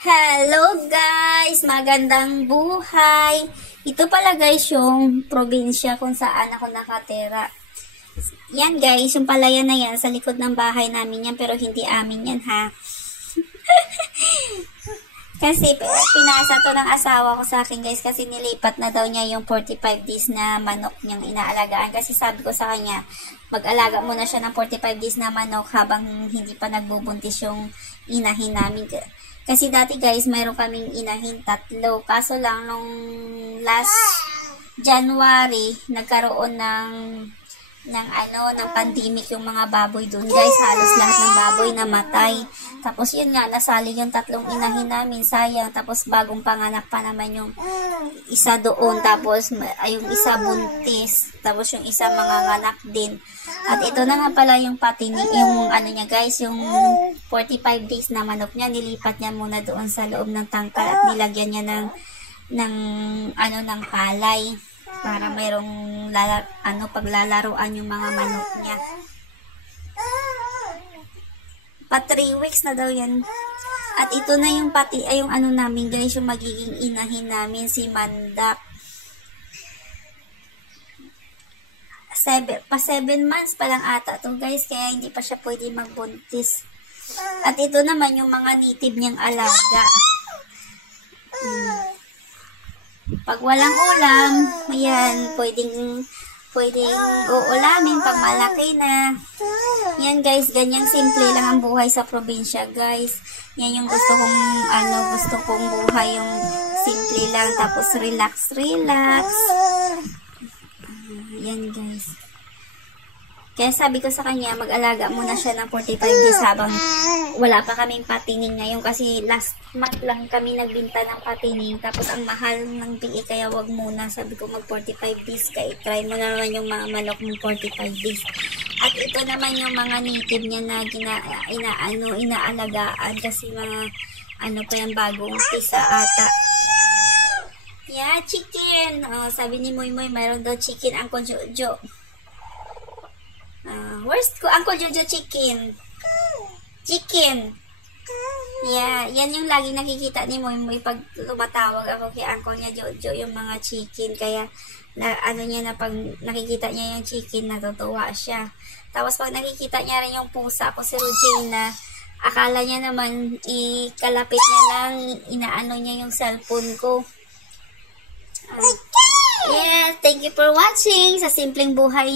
Hello guys! Magandang buhay! Ito pala guys yung probinsya kung saan ako nakatira. Yan guys, yung palayan na yan, sa likod ng bahay namin yan, pero hindi amin yan ha. Kasi pinasa to ng asawa ko sa akin guys, kasi nilipat na daw niya yung 45 days na manok niyang inaalagaan. Kasi sabi ko sa kanya, mag-alaga muna siya ng 45 days na manok habang hindi pa nagbubuntis yung inahin namin. Kasi dati guys, mayroon kaming inahin 3. Kaso lang, nung last January, nagkaroon ng pandemic yung mga baboy doon. Guys, halos lahat ng baboy namatay. Tapos yun nga, nasali yung 3 inahin namin. Sayang. Tapos bagong panganak pa naman yung isa doon. Tapos yung isa buntis. Tapos yung isa manganganak din. At ito na nga pala yung yung niya guys, yung 45 days na manok niya, nilipat niya muna doon sa loob ng tangkal at nilagyan niya ng palay para mayroong paglalaruan yung mga manok niya. Pa 3 weeks na daw yan. At ito na yung namin guys, yung magiging inahin namin, si Mandak. 7 months pa lang ata to guys, kaya hindi pa siya pwede magbuntis. At ito naman yung mga native niyang alaga. Pag walang ulam, ayan, pwedeng uulamin pag malaki na. Yan guys, ganyang simple lang ang buhay sa probinsya guys. Yan yung gusto kong buhay, yung simple lang, tapos relax. Yan guys. Kaya sabi ko sa kanya, mag-alaga muna siya ng 45 days habang wala pa kaming patining ngayon. Kasi last month lang kami nagbinta ng patining. Tapos ang mahal ng PE, kaya wag muna. Sabi ko mag 45 days ka. I-try mo naman yung mga manok mong 45 days. At ito naman yung mga native niya na inaalagaan. Kasi mga pa yung bagong pisa ata. Yeah, chicken. Sabi ni Moy Moy, mayroon daw chicken, Uncle Jojo. Where's Uncle Jojo chicken? Chicken. Yeah, yan yung lagi nakikita ni Moy Moy pag tumatawag ako kay Uncle niya Jojo, yung mga chicken. Kaya, pag nakikita niya yung chicken, natutuwa siya. Tapos pag nakikita niya rin yung pusa ko, si Regina, akala niya naman, ikalapit niya lang, inaano niya yung cellphone ko. Yes, thank you for watching sa Simpleng Buhay.